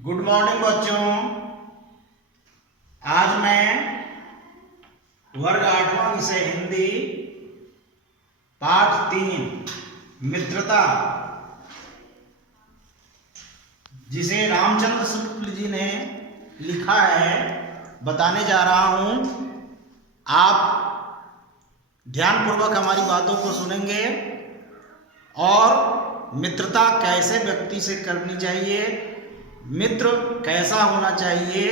Good morning बच्चों। आज मैं वर्ग 8वां विषय हिंदी पाठ 3 मित्रता, जिसे रामचंद्र शुक्ल जी ने लिखा है, बताने जा रहा हूं। आप ध्यानपूर्वक हमारी बातों को सुनेंगे और मित्रता कैसे व्यक्ति से करनी चाहिए, मित्र कैसा होना चाहिए,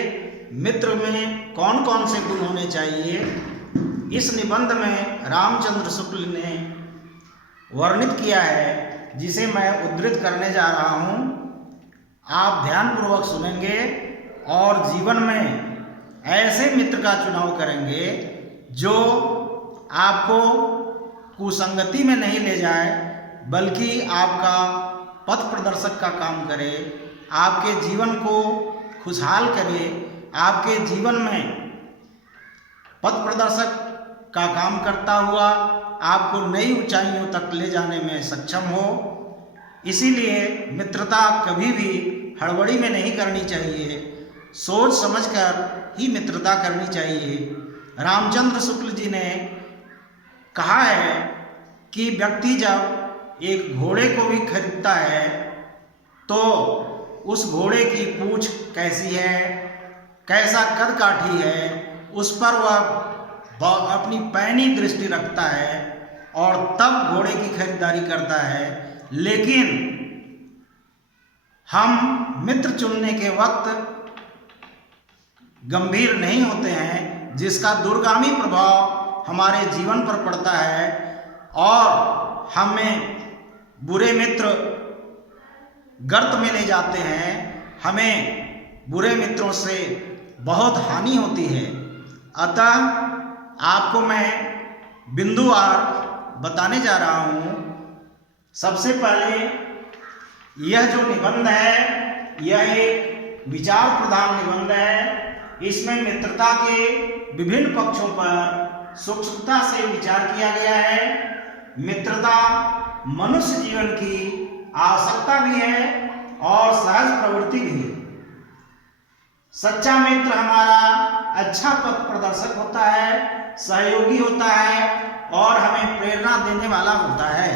मित्र में कौन कौन से गुण होने चाहिए, इस निबंध में रामचंद्र शुक्ल ने वर्णित किया है, जिसे मैं उद्धृत करने जा रहा हूं। आप ध्यानपूर्वक सुनेंगे और जीवन में ऐसे मित्र का चुनाव करेंगे जो आपको कुसंगति में नहीं ले जाए, बल्कि आपका पथ प्रदर्शक का काम करे, आपके जीवन को खुशहाल करे, आपके जीवन में पथ प्रदर्शक का काम करता हुआ आपको नई ऊंचाइयों तक ले जाने में सक्षम हो। इसीलिए मित्रता कभी भी हड़बड़ी में नहीं करनी चाहिए, सोच समझकर ही मित्रता करनी चाहिए। रामचंद्र शुक्ल जी ने कहा है कि व्यक्ति जब एक घोड़े को भी खरीदता है तो उस घोड़े की पूंछ कैसी है, कैसा कद काठी है, उस पर वह अपनी पैनी दृष्टि रखता है और तब घोड़े की खरीदारी करता है। लेकिन हम मित्र चुनने के वक्त गंभीर नहीं होते हैं, जिसका दूरगामी प्रभाव हमारे जीवन पर पड़ता है और हमें बुरे मित्र गर्त में ले जाते हैं, हमें बुरे मित्रों से बहुत हानि होती है। अतः आपको मैं बिंदुवार बताने जा रहा हूँ। सबसे पहले यह जो निबंध है, यह एक विचार प्रधान निबंध है। इसमें मित्रता के विभिन्न पक्षों पर सूक्ष्मता से विचार किया गया है। मित्रता मनुष्य जीवन की आवश्यकता भी है और सहज प्रवृत्ति भी है। सच्चा मित्र हमारा अच्छा पथ प्रदर्शक होता है, सहयोगी होता है और हमें प्रेरणा देने वाला होता है।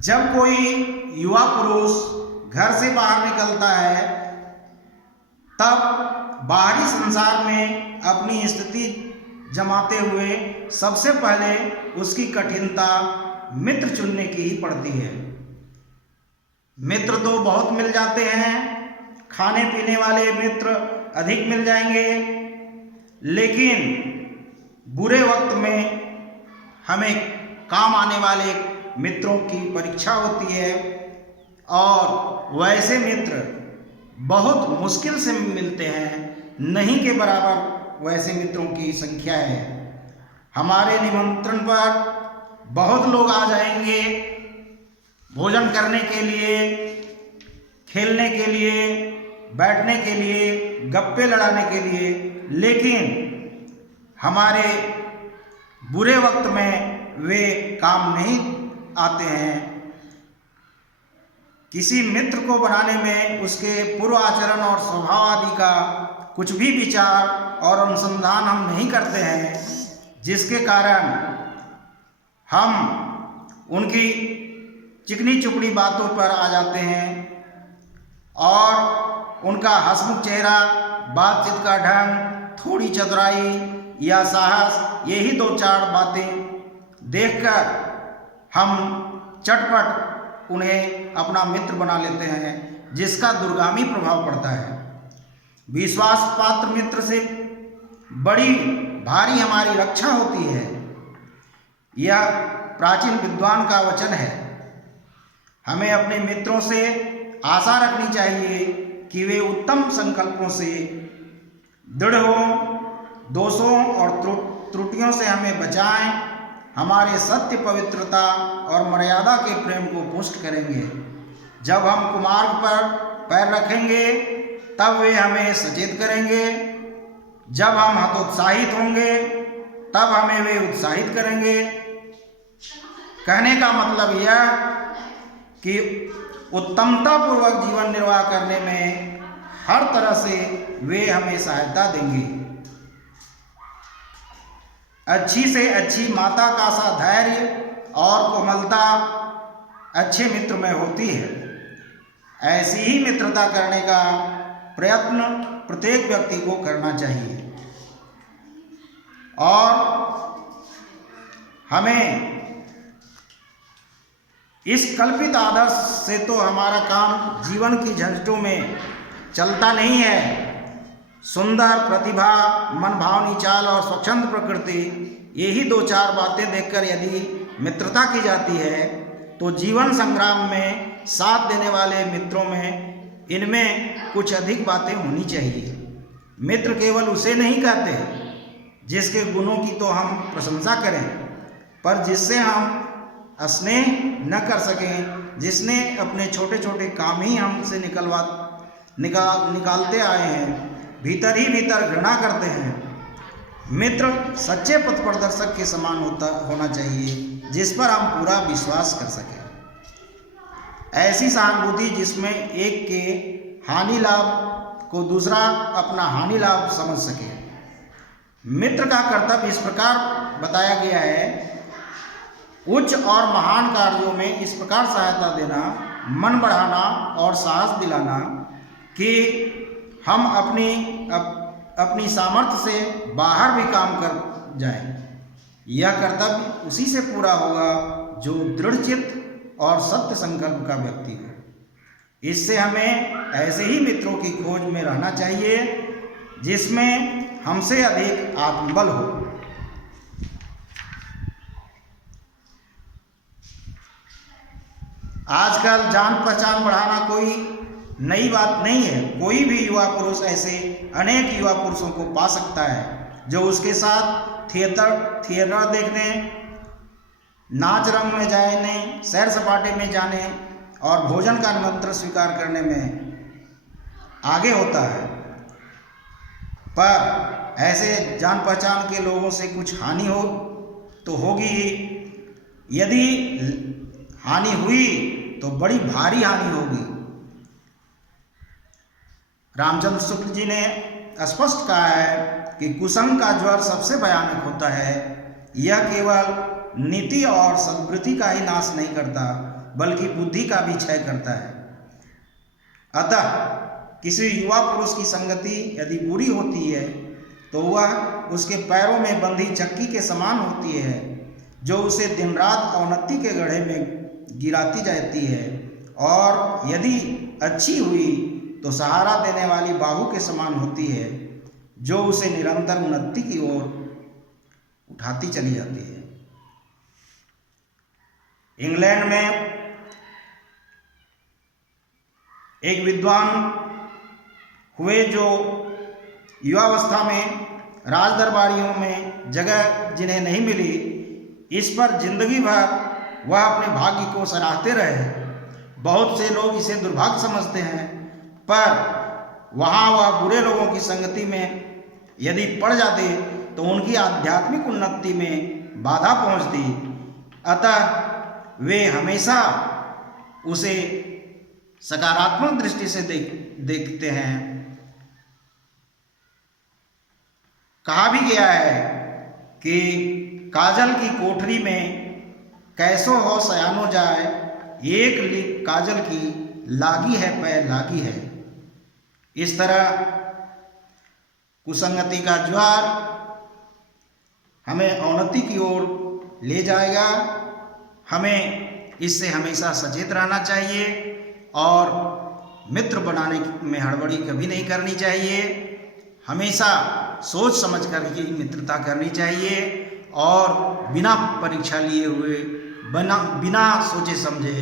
जब कोई युवा पुरुष घर से बाहर निकलता है, तब बाहरी संसार में अपनी स्थिति जमाते हुए सबसे पहले उसकी कठिनता मित्र चुनने की ही पड़ती है। मित्र तो बहुत मिल जाते हैं, खाने पीने वाले मित्र अधिक मिल जाएंगे, लेकिन बुरे वक्त में हमें काम आने वाले मित्रों की परीक्षा होती है और वैसे मित्र बहुत मुश्किल से मिलते हैं, नहीं के बराबर वैसे मित्रों की संख्या है। हमारे निमंत्रण पर बहुत लोग आ जाएंगे भोजन करने के लिए, खेलने के लिए, बैठने के लिए, गप्पे लड़ाने के लिए, लेकिन हमारे बुरे वक्त में वे काम नहीं आते हैं। किसी मित्र को बनाने में उसके पूर्व आचरण और स्वभाव आदि का कुछ भी विचार और अनुसंधान हम नहीं करते हैं, जिसके कारण हम उनकी चिकनी चुपड़ी बातों पर आ जाते हैं और उनका हंसमुख चेहरा, बातचीत का ढंग, थोड़ी चतुराई या साहस, यही दो चार बातें देखकर हम चटपट उन्हें अपना मित्र बना लेते हैं, जिसका दूरगामी प्रभाव पड़ता है। विश्वास पात्र मित्र से बड़ी भारी हमारी रक्षा होती है। यह प्राचीन विद्वान का वचन है। हमें अपने मित्रों से आशा रखनी चाहिए कि वे उत्तम संकल्पों से दृढ़ हों, दोषों और त्रुटियों से हमें बचाएं, हमारे सत्य, पवित्रता और मर्यादा के प्रेम को पुष्ट करेंगे। जब हम कुमार्ग पर पैर रखेंगे तब वे हमें सचेत करेंगे, जब हम हतोत्साहित होंगे तब हमें वे उत्साहित करेंगे। कहने का मतलब यह कि उत्तमता पूर्वक जीवन निर्वाह करने में हर तरह से वे हमें सहायता देंगे। अच्छी से अच्छी माता का सा धैर्य और कोमलता अच्छे मित्र में होती है। ऐसी ही मित्रता करने का प्रयत्न प्रत्येक व्यक्ति को करना चाहिए और हमें इस कल्पित आदर्श से तो हमारा काम जीवन की झंझटों में चलता नहीं है। सुंदर प्रतिभा, मनभावनी चाल और स्वच्छंद प्रकृति, यही दो चार बातें देखकर यदि मित्रता की जाती है तो जीवन संग्राम में साथ देने वाले मित्रों में इनमें कुछ अधिक बातें होनी चाहिए। मित्र केवल उसे नहीं कहते जिसके गुणों की तो हम प्रशंसा करें, पर जिससे हम स्नेह न कर सकें, जिसने अपने छोटे छोटे काम ही हमसे निकालते आए हैं, भीतर ही भीतर घृणा करते हैं। मित्र सच्चे पथ प्रदर्शक के समान होना चाहिए जिस पर हम पूरा विश्वास कर सकें। ऐसी सहानुभूति जिसमें एक के हानि लाभ को दूसरा अपना हानि लाभ समझ सके। मित्र का कर्तव्य इस प्रकार बताया गया है, उच्च और महान कार्यों में इस प्रकार सहायता देना, मन बढ़ाना और साहस दिलाना कि हम अपनी सामर्थ्य से बाहर भी काम कर जाएं। यह कर्तव्य उसी से पूरा होगा जो दृढ़चित्त और सत्य संकल्प का व्यक्ति है। इससे हमें ऐसे ही मित्रों की खोज में रहना चाहिए जिसमें हमसे अधिक आत्मबल हो। आजकल जान पहचान बढ़ाना कोई नई बात नहीं है। कोई भी युवा पुरुष ऐसे अनेक युवा पुरुषों को पा सकता है जो उसके साथ थिएटर देखने, नाच रंग में जाने, सैर सपाटे में जाने और भोजन का निमंत्रण स्वीकार करने में आगे होता है। पर ऐसे जान पहचान के लोगों से कुछ हानि हो तो होगी ही। यदि हानि हुई तो बड़ी भारी हानि होगी। रामचंद्र शुक्ल जी ने स्पष्ट कहा है कि कुसंग का ज्वर सबसे भयानक होता है। यह केवल नीति और सद्वृत्ति का ही नाश नहीं करता बल्कि बुद्धि का भी क्षय करता है। अतः किसी युवा पुरुष की संगति यदि बुरी होती है तो वह उसके पैरों में बंधी चक्की के समान होती है जो उसे दिन रात अवनति के गड्ढे में गिराती जाती है, और यदि अच्छी हुई तो सहारा देने वाली बाहु के समान होती है जो उसे निरंतर उन्नति की ओर उठाती चली जाती है। इंग्लैंड में एक विद्वान हुए जो युवावस्था में राज दरबारियों में जगह जिन्हें नहीं मिली, इस पर जिंदगी भर वह अपने भाग्य को सराहते रहे। बहुत से लोग इसे दुर्भाग्य समझते हैं, पर वहाँ वह बुरे लोगों की संगति में यदि पड़ जाते तो उनकी आध्यात्मिक उन्नति में बाधा पहुँचती। अतः वे हमेशा उसे सकारात्मक दृष्टि से देखते हैं। कहा भी गया है कि काजल की कोठरी में कैसो हो सयानो जाए, एक लीक काजल की लागी है पैर लागी है। इस तरह कुसंगति का ज्वार हमें अवनति की ओर ले जाएगा। हमें इससे हमेशा सचेत रहना चाहिए और मित्र बनाने में हड़बड़ी कभी नहीं करनी चाहिए। हमेशा सोच समझ कर ही मित्रता करनी चाहिए और बिना परीक्षा लिए हुए, बिना सोचे समझे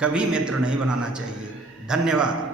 कभी मित्र नहीं बनाना चाहिए। धन्यवाद।